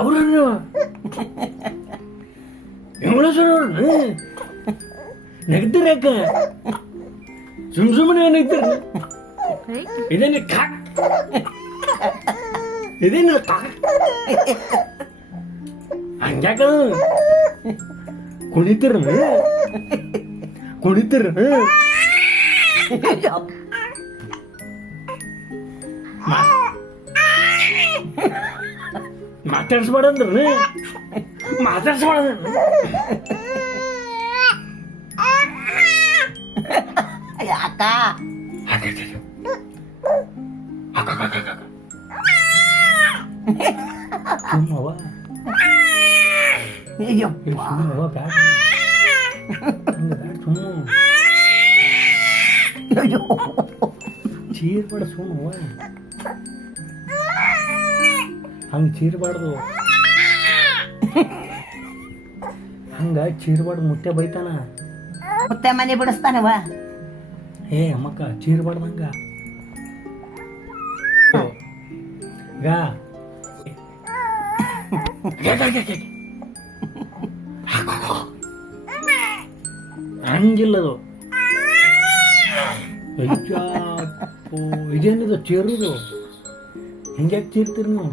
ಅವ್ರನ್ನು ಹೆಂಗ್ಳಸೋರು ನೆಗ್ದಿರಕ್ಕ ಸುಮ್ಮನೆ ನೆಗ್ದಿರ ಇದೇನೆ ಇದೇನ ಹಂಗ್ಯಾಕ ಕುಣಿತಿರ ಮಾತಾಡ್ಸ್ಬೇಡಂದ್ರಿ ಮಾತಾಡ್ಸ್ಬೇಡ ಯಾಕ ಸುಮ್ಮವ ಅಯ್ಯಪ್ಪ ಸುಮ್ಮವ ಬ್ಯಾಡ ಸುಮ್ಮ ಅಯ್ಯೋ ಚೀರ್ಬೇಡ ಸುಮ್ಮವ ಹಂಗೆ ಚೀರ್ಬಾರ್ದು ಹಂಗ ಚೀರ್ಬಾರ್ದು ಮುತ್ತೆ ಬೈತಾನ ಮುತ್ತೆ ಮನೆ ಬಿಡಿಸ್ತಾನವ ಏ ಅಮ್ಮಕ್ಕ ಚೀರ್ಬಾರ್ದು ಹಂಗ ಗಾ ಹಂಗಿಲ್ಲದು ಅಯ್ಯಪ್ಪೋ ಇದೇನಿದು ಚೀರುದು ಹಿಂಗ್ಯಾಕೆ ಚೀರ್ತೀರಿ ನೀವು